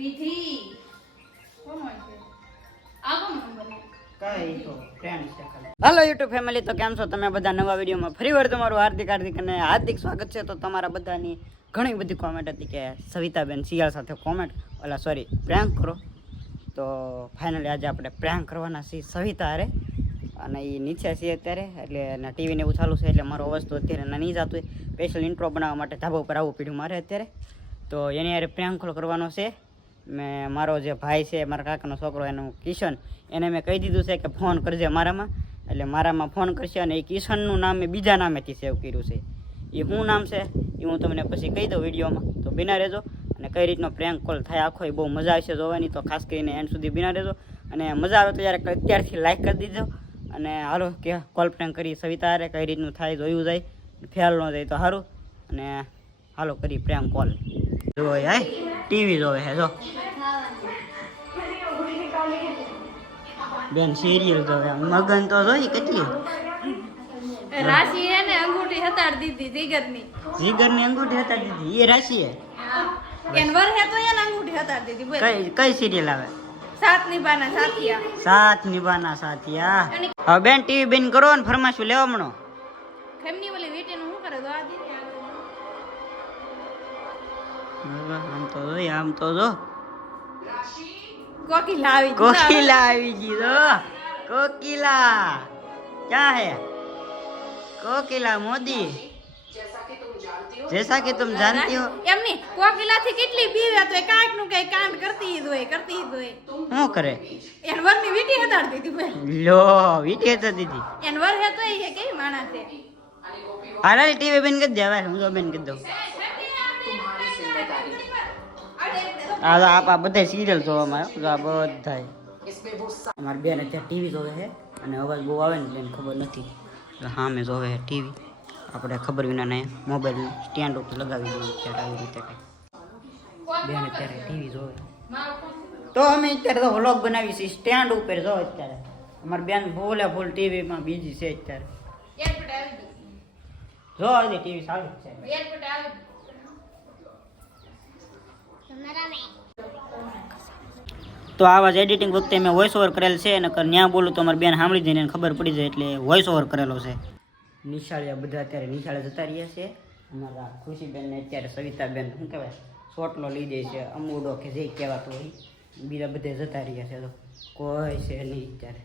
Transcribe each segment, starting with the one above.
વિધિ કોણ હોય છે આ કોણ નંબર કઈ તો ફ્રેન્ડ છે ખાલી. હાલો યુટ્યુબ ફેમિલી, તો કેમ છો તમે બધા? નવા વિડીયોમાં ફરીવાર તમારું હાર્દિક સ્વાગત છે. તો તમારા બધાની ઘણી બધી કોમેન્ટ હતી કે સવિતાબેન શિયાળ સાથે પ્રેન્ક કરો. તો ફાઇનલી આજે આપણે પ્રેન્ક કરવાના છીએ સવિતા હારે, અને એ નીચે છીએ અત્યારે, એટલે એના ટીવીને એવું ચાલુ છે, એટલે મારો અવાજ તો અત્યારે નહીં જતો હોય. સ્પેશિયલ ઇન્ટ્રો બનાવવા માટે ધાબા ઉપર આવવું પડ્યું મારે અત્યારે. તો એની હારે પ્રેન્ક કરવાનો છે. મેં મારો જે ભાઈ છે, મારા કાકાનો છોકરો, એનું કિશન, એને મેં કહી દીધું છે કે ફોન કરજે મારામાં, એટલે મારામાં ફોન કરશે. અને એ કિશનનું નામ મેં બીજા નામેથી સેવ કર્યું છે. એ શું નામ છે એ હું તમને પછી કહી દઉં વિડીયોમાં, તો બિના રહેજો. અને કઈ રીતનો પ્રેન્ક કોલ થાય આખો એ બહુ મજા આવશે જોવાની, તો ખાસ કરીને એન્ડ સુધી બિના રહેજો. અને મજા આવે તો યાર અત્યારથી લાઈક કરી દીધો. અને હાલો કે કોલ પ્રેન્ક કરી સવિતા હારે, કઈ રીતનું થાય જોયું જાય, ફેલ ન જાય તો સારું. અને હાલો કરી પ્રેન્ક કોલ. જો હાય ટીવી જોવે હે, જો બેન સિરિયલ જોવે. મગન તો જોઈ કેટલી રાશિ હે ને અંગૂઠી હતાડી દીધી જીગરની અંગૂઠી હતાડી દીધી. એ રાશિ હે એનવર હે તો એને અંગૂઠી હતાડી દીધી. બોલ કઈ સિરિયલ આવે? સાત નિભાના સાથિયા. સાત નિભાના સાથિયા. હવે બેન ટીવી બેન કરો ને ફરમાશું લેવા મણો. ખેમની ઓલી વીટીનું શું કરે દો આ દીને આમ તો જો, આમ તો જો કોકિલા આવી કોકિલા આવી ગઈ. જો કોકિલા ક્યાં હે? कोकिला मोदी जैसा कि तुम जानती हो. એમની કોકિલા થી કેટલી બીવે તો કાંઈક નું કઈ કાંડ કરતી જ હોય. શું કરે? એનવર ની વીટી હતાડી દીધી. ભાઈ લો વીટી હતાડી દીધી. એનવર હે તો એ કેવી માણસ છે. હાલ ટીવી બેન કરી દે. હવે હું તો બેન કરી દઉં. આ બધા સિરિયલ જોવામાં આવ્યો. આ બધા અમારી બેન અત્યારે ટીવી જોવે છે, અને અવાજ બહુ આવે ને બેન ખબર નથી. હા મેં જોવે છે ટીવી. આપણે ખબર વિના ને મોબાઈલ સ્ટેન્ડ ઉપર લગાવી દઈએ ત્યારે આવી રીતે કંઈ. બેન અત્યારે ટીવી જોવે. તો અમે અત્યારે તો વ્લોગ બનાવી છીએ સ્ટેન્ડ ઉપર. જો અત્યારે અમારી બેન ફૂલ ટીવીમાં બીજી છે અત્યારે. જો આજે ટીવી ચાલુ છે. તો આવા જ એડિટિંગ વખતે મેં વોઇસ ઓવર કરેલ છે, અને ત્યાં બોલું તો અમારી બેન સાંભળી જઈને ખબર પડી જાય, એટલે વોઇસ ઓવર કરેલો છે. નિશાળે બધા અત્યારે નિશાળે જતા રહ્યા છે. અમારા ખુશીબેનને અત્યારે સવિતાબેન શું કહેવાય સોટલો લઈ દે છે, અમૂડો કે જે કહેવાતો હોય. બીજા બધે જતા રહ્યા છે, તો કોઈ છે નહીં અત્યારે.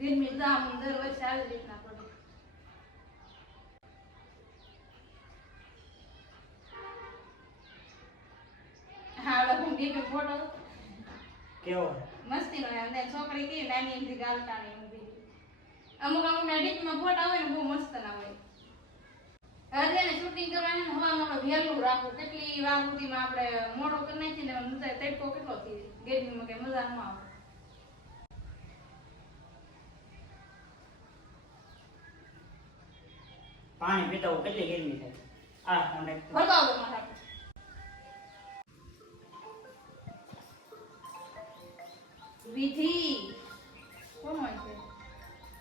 ગરમી દામ દર વર્ષે આવી રીતના પડે. હા લગન દીપે ફોટો કેવો મસ્તી નો એમ ને છોકરી કે નાની એમથી ગાલતા ને ઊભી. અમુક ના ડીપમાં ફોટા હોય ને બહુ મસ્ત ના હોય. આજે ને શૂટિંગ કરવાની હવામાં વહેલું રાખવું. કેટલી વાર સુધીમાં આપણે મોડો કરી નાખીને મજા તડકો કેટલો થઈ ગરમીમાં કઈ મજા ન આવે. પાણી પીતા હું કેટલી ગરમી થાય. આ કોન્ટેક્ટ બતાવો મારા વિધિ કોણ હોય છે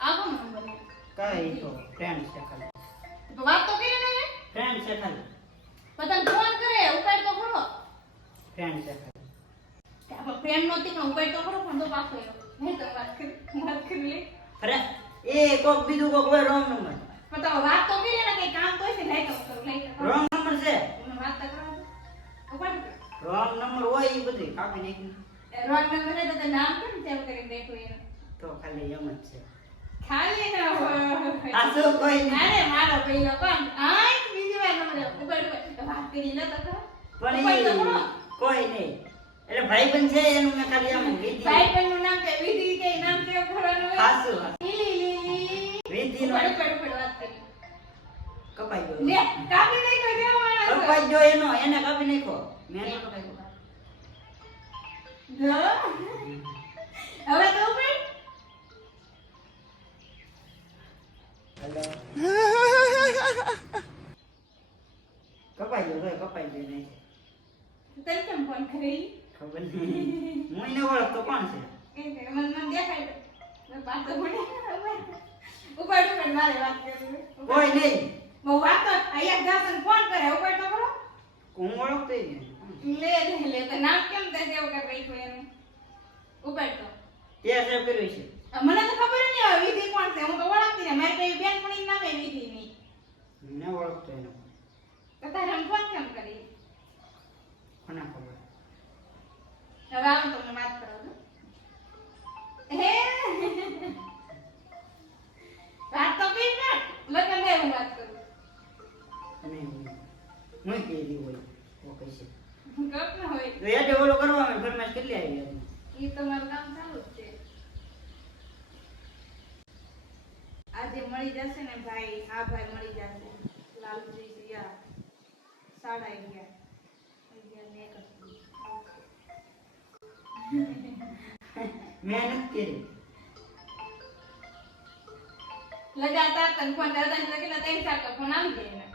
આ કોણ નંબર કઈ તો ફ્રેન્ડ છે ખાલી. તો વાત તો કરી ને ફ્રેન્ડ છે ખાલી. બધાને ફોન કરે ઉપાડ તો ખરો. ફ્રેન્ડ છે ખાલી. આપણે ફ્રેન્ડ નહોતી પણ ઉપાડ તો ખરો. પણ તો પાછો એનો નહીં તો વાત કરી લે. અરે એ કોક બીજું કોક હોય રોંગ નંબર. પણ તો વાત તો કરી ને કઈ કામ તો છે લઈ તો કરું લઈ તો રોંગ નંબર છે. મને વાત તો કરો ઉપાડ. રોંગ નંબર હોય એ બધી કાપી નાખી. રોંગ નંબર હે તો નામ કેમ સેવ કરીને બેઠું એનું? તો ખાલી એમ જ છે. ખાલી ના હોય. આ શું કોઈ નહીં. અરે મારો પહેલો કોણ આય બીજી વાર નંબર ઉપાડ વાત કરી ન તો ખરો. પણ ઈ કોઈ નહીં. એટલે ભાઈબંધ છે એનું મેં ખાલી આમ વિધિ. ભાઈબંધ નું નામ કે વિધિ કે નામ કેવો ખરવાનું હોય. હાસુ લીલી વિધિ નો ઉપાડ વાત કરી. કપાઈ ગયો. લે કાપી દઈ કોઈ દેવા માણસ. કપાઈ ગયો એનો એને કાપી નાખ્યો. મેં તો કપાઈ ગયો. જો હવે તો ઉપાડ. હેલો કપાઈ ગયો નહીં. તઈ કેમ ફોન કરી? ખબર નહીં. હું એને ઓળખતો કોણ છે? મને દેખાય તો પાછો પડે ઉપાડ મારે વાત કરવી કોઈ નહીં. બહુ વાત તો અહીંયા દાસન ફોન કરે ઉપાડ તો કરો હું ઓળખતો ય નહીં. લે તો નામ કેમ દે દેવ કે ભાઈ કોઈ એને ઉપાડ તો તે સેવ કર્યું છે. મને તો ખબર જ નહીં હવે વિધિ કોણ છે હું તો ઓળખતી ને મારી કઈ બેન પણ નામે વિધિ નહીં મને ઓળખતો એનો. તો તારે આમ ફોન કેમ કરી કોને ખબર? હવે આવું તમને વાત કરો છો હે વાત તો કઈ ના લગન દે હું વાત કરું અને હું કહેલી હોય ઓ કહેશે ગપ ના હોય તો એ જે ઓલો કરવા અમે ફરમાઈશ કેટલી આવી હતી. એ તમારું કામ ચાલુ જ છે આજે મળી જશે ને ભાઈ આ ભાઈ મળી જશે લાલજી સિયા 11:30 મહેનત કરી. લગાતાર તન ફોન કરતા ને કેટલા 3-4 ફોન આવી જાય ને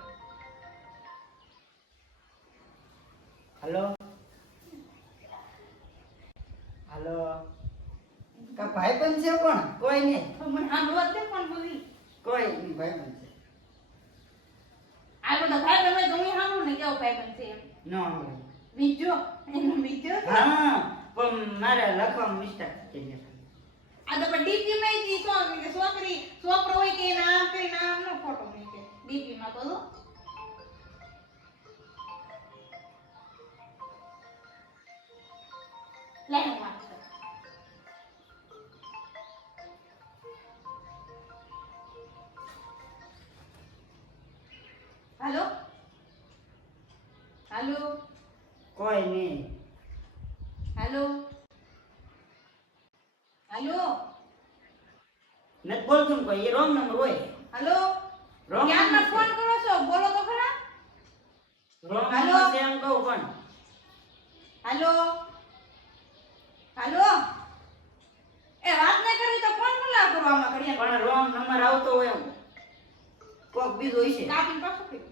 હાલો હાલો કા ભાઈ પણ છે કોણ? કોઈ નહીં. તો મને સાંભળવા દે ફોન બોલી કોઈ નહીં, ભાઈ પણ છે. આ બધા ભાઈ તમે તો હું સાંભળું ને કેવો ભાઈ બનશે એમ ન આવડે. બીજો એનો બીજો હા પણ મારે લખવામાં મિસ્ટેક થઈ ગઈ. આ તો પણ ડીપી માં ઈ છોકરી છોકરો હોય કે નામ કે નામ નો ફોટો મૂકે ડીપી માં તો લે હું વાત કરું હાલો હાલો કોઈ નહીં. હાલો હાલો નથી બોલતું ને કોઈ, એ રોંગ નંબર હોય. હાલો રોંગ ક્યારના ફોન કરો છો બોલો તો ખરા રોંગ હાલો? નંબર છે એમ કહું પણ હાલો હાલો એ વાત ન કરવી તો ફોન બોલા કરો આમાં ઘડિયા પણ રોંગ નંબર આવતો હોય એમ કોક બીજો હોય છે. કાપીને પાછો કર્યો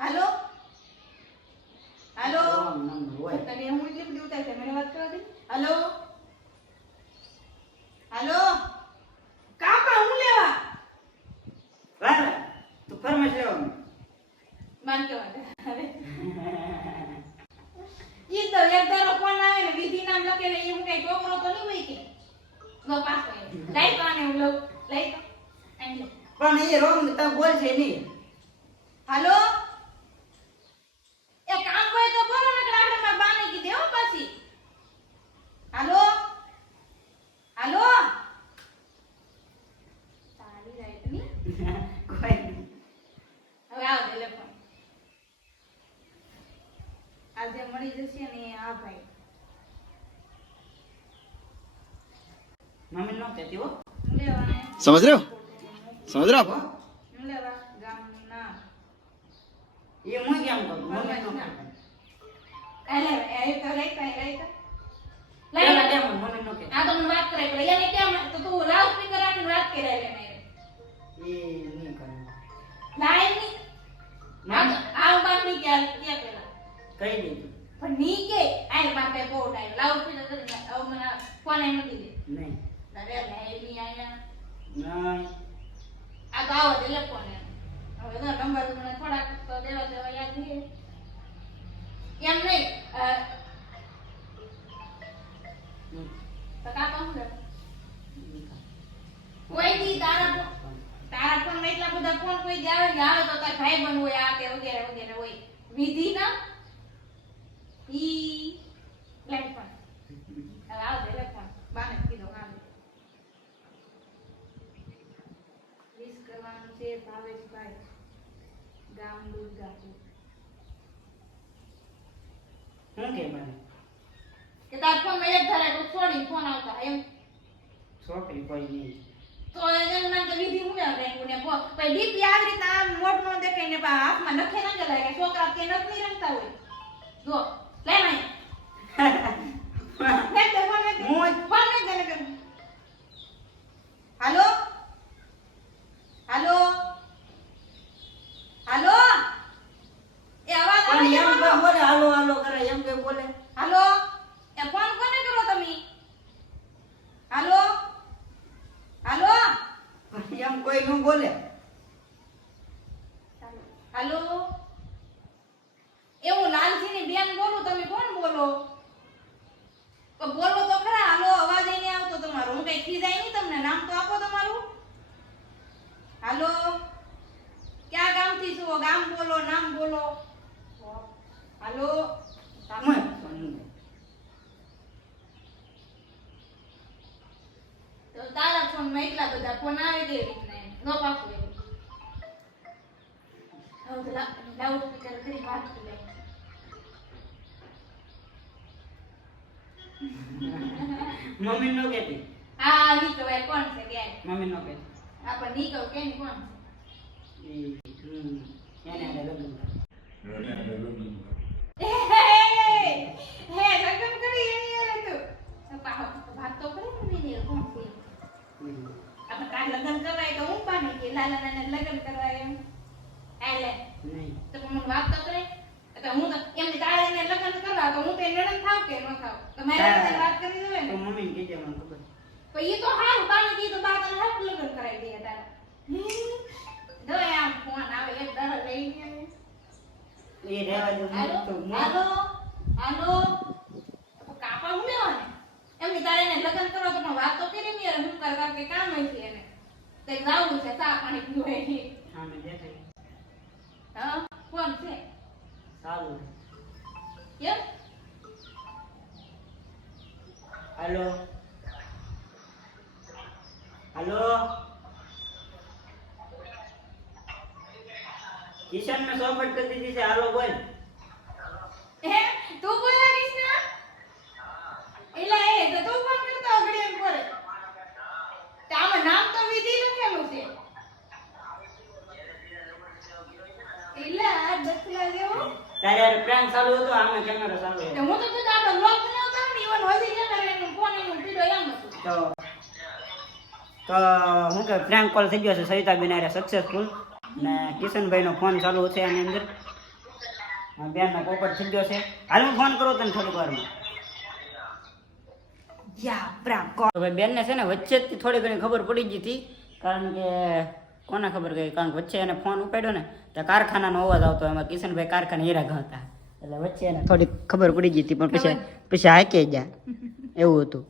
હાલો હાલો રોંગ નંબર હોય. તને હું એટલી બધી ઉતાર છે મને વાત કરવા દે હાલો હાલો કાપા હું લેવા બરાબર તું ફરમાઈશ લેવાનું. માન કેવા ઈ તો એક ધારો ફોન આવે ને વિધિ નામ લખે ને ઈ હું કઈ છોકરો તો નહીં હોય કે નો પાસ હોય લઈ તો આને હું લઉં લઈ તો આને લો. પણ એ રોંગ તમે બોલશે નહીં. હાલો એ કામ હોય તો બોલો ને આપણે માં બાને કીધે હો પાછી હાલો હાલો તારી રાઈટ ની કોઈ નહીં. હવે આવ દે લે ફોન આજે મળી જશે ને આ ભાઈ મમ્મી નો કહેતી હો. લેવાને समझ रहे हो समझ रहे हो आप લેવા ગામના એ હું કેમ કરું? મમ્મી નો કહેતી. એટલે એ તો લઈ તો પેલા લઈ કેમ મમ્મી નો કહેતી? આ તો મને વાત કરે એટલે એને કેમ તો તું લાઉડ સ્પીકર રાખીને વાત કરે એટલે એ નહીં કરે. લાઈન ની આ બાર ની કે પેલા કહી દીધું. પણ ની કે આય માર કઈ બહુ ટાઈમ લાઉડ સ્પીકર કરીને હવે મને ફોન એમ નથી દે નહીં અરે લે ની આયા નહીં. આ તો આવો દે લે ફોન એમ હવે તો નંબર મને થોડાક તો દેવા યાદ છે એમ નહીં તો કાકા હું કોઈ દી તારા ફોન માં એટલા બધા ફોન કોઈ દી આવે કે આવે તો તાર ભાઈ બન હોય આ તે વગેરે વગેરે હોય વિધિ ના ઈ લાઈન ફોન હવે આવ દે લે ફોન બાને કીધો કામ વિશ કરવાનું છે ભાવેશભાઈ ગામ દુર્ગાપુર શું કે મને? કે તાર ફોન માં એક ધારે તો છોડી ફોન આવતા એમ છોકરી કોઈ નહીં. તો એનું નામ તો વિધિ હું રાખું ને પછી ડીપી આવી રીતે આમ મોટ નો દેખાય ને પા હાથમાં નખે ના ગલાય કે છોકરા કે નખ નહીં રમતા હોય જો લે ભાઈ લે તો ફોન મે ફોન મે દે કે હાલો હાલો હાલો એ અવાજ પણ આવે એમ કે બોલે હાલો હાલો કરે એમ કે બોલે. હાલો તો તારા ફોનમાં એટલા બધા ફોન આવે કે નો પાકું એવું હવે તો લાઉડ સ્પીકર કરી વાત કરી મમ્મી નો કહેતી હા ની તો ભાઈ કોણ છે કે મમ્મી નો કહેતી આપણે ની કહું કે કોણ એને લગ્ન હે લગન કરી એની તું વાત તો કરે ને ની કોણ છે આપણે કાલ લગન કરવાય તો હું પાને કે લાલા નાના લગન કરવાય એમ આલે નહીં તો મને વાત તો કરે તો હું તો એમની તાળીને લગન કરવા તો હું તો નડન થાવ કે ન થાવ તો મારે વાત કરી દેવે ને તો મમ્મી કહેજે મને ખબર તો એ તો હારું બાને કીધું બા તને હાથ લગન કરાવી દે તારા દો આમ ફોન આવે એક દર લઈ ગયા એ રહેવા દે હાલો તો હાલો હાલો કાપા હું લેવાને એમની તાળીને લગન કરવા તો પણ વાત તો કરી ને યાર હું કરવા કે કામ હશે એને તે જાવું છે ચા પાણી પીવે હા મેં દેખાય હા કોણ છે સારું કેમ હાલો હાલો કિશન ને સોફટ કરી દીધી છે હાલો બોલ હે તું બોલા કૃષ્ણ એલા એ તો તું ફોન કરતો ઘડી એમ કરે તે આમાં નામ તો વિધિ લખેલું છે એલા દખલા જેવો તારે યાર પ્રેન્ક ચાલુ હતો આમે કેમેરો ચાલુ તે હતો હું તો કીધું આપણે બ્લોગ બનાવતા ને ઈવન હોજી કેમેરા એનો ફોન એનો પીડો એમ હતું તો હું કે પ્રેન્ક કોલ થઈ ગયો છે સવિતાબેન હારે સક્સેસફુલ ને કિશનભાઈનો ફોન ચાલુ છે આની અંદર બેનનો પોપટ થઈ ગયો છે હાલ હું ફોન કરું તને થોડીક વારમાં યા પ્રેન્ક કોલ હવે બેનને છે ને વચ્ચેથી થોડી ઘણી ખબર પડી ગઈ હતી કારણ કે કોને ખબર ગઈ કારણ કે વચ્ચે એને ફોન ઉપાડ્યો ને તો કારખાનાનો અવાજ આવતો એમાં કિશનભાઈ કારખાને હીરા ગણતા એટલે વચ્ચે એને થોડી ખબર પડી ગઈ હતી પણ પછી હાકે ગયા એવું હતું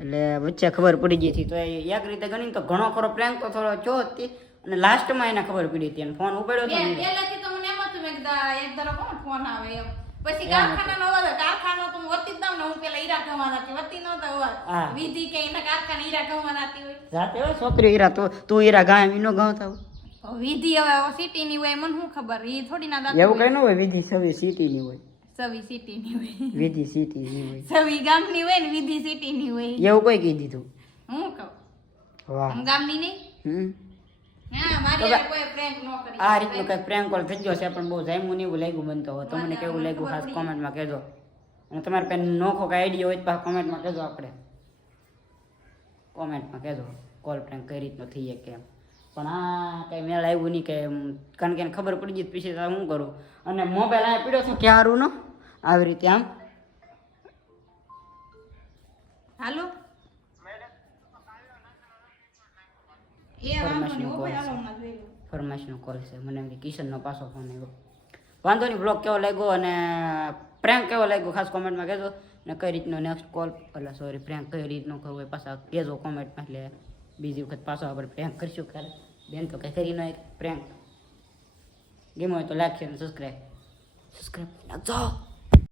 એટલે વચ્ચે ખબર પડી ગઈ હતી તો એ એક રીતે ગણીને તો ઘણો ખરો પ્રેન્ક તો થોડો ચો હતી અને લાસ્ટમાં એને ખબર પડી હતી અને ફોન ઉપાડ્યો હતો ને પહેલાથી તો મને એમ હતું મેં કીધું એક ધારો કોણ ફોન આવે એમ પછી કારખાનાનો અવાજ કારખાનો તો હું વતી જ દઉં ને હું પેલા હીરા ગવાના હતી વતી નહોતો અવાજ હા. વિધિ કે એના કારખાના હીરા ગવાના હતી હોય જાતે હોય છોકરી હીરા તું હીરા ગાય એનો ગાવતા હોય વિધિ હવે સિટી ની હોય મને શું ખબર એ થોડી ના દાખલ એવું કઈ ન હોય વિધિ સવી સિટીની હોય સવી સિટી ની હોય વિધિ સિટીની હોય સવી ગામ ની હોય ને વિધિ સિટી ની હોય એવું કોઈ કહી દીધું હું કહું વાહ હું ગામ ની નહીં હા મારી હારે કોઈ પ્રેન્ક ન કરી આ રીતનું કઈ પ્રેન્ક કોલ થઈ ગયો છે પણ બહુ જામ્યું ને એવું લાગ્યું બનતો હોય તમને કેવું લાગ્યું ખાસ કોમેન્ટમાં કહેજો અને તમારે પાસે નોખો કઈ આઈડિયા હોય તો પાછા કોમેન્ટમાં કહેજો આપણે કોમેન્ટમાં કહેજો કોલ પ્રેન્ક કઈ રીતનો થઈ જાય કેમ પણ આ કઈ મેળ આવ્યું નહીં કે કારણ કે એને ખબર પડી ગઈ પછી તો શું કરું અને મોબાઈલ આ પીડ્યો છે ક્યારું નો આવી રીતે આમ હાલો એ વાંધો નહીં ઓપન આલોમાં જોઈ લો ફરમાઈશનો કોલ છે મને એમ કે કિશનનો પાછો ફોન આવ્યો વાંધો નહીં બ્લોગ કેવો લાગ્યો અને પ્રેન્ક કેવો લાગ્યો ખાસ કોમેન્ટમાં કહેજો ને કઈ રીતનો નેક્સ્ટ કોલ એટલે સોરી પ્રેન્ક કઈ રીતનો કરવો એ પાછા કહેજો કોમેન્ટમાં એટલે બીજી વખત પાછો આપણે પ્રેન્ક કરીશું ક્યારે બેન તો કંઈ કરી ન પ્રેન્ક ગેમ હોય તો લાઈક શેર અને સબસ્ક્રાઈબ નાખજો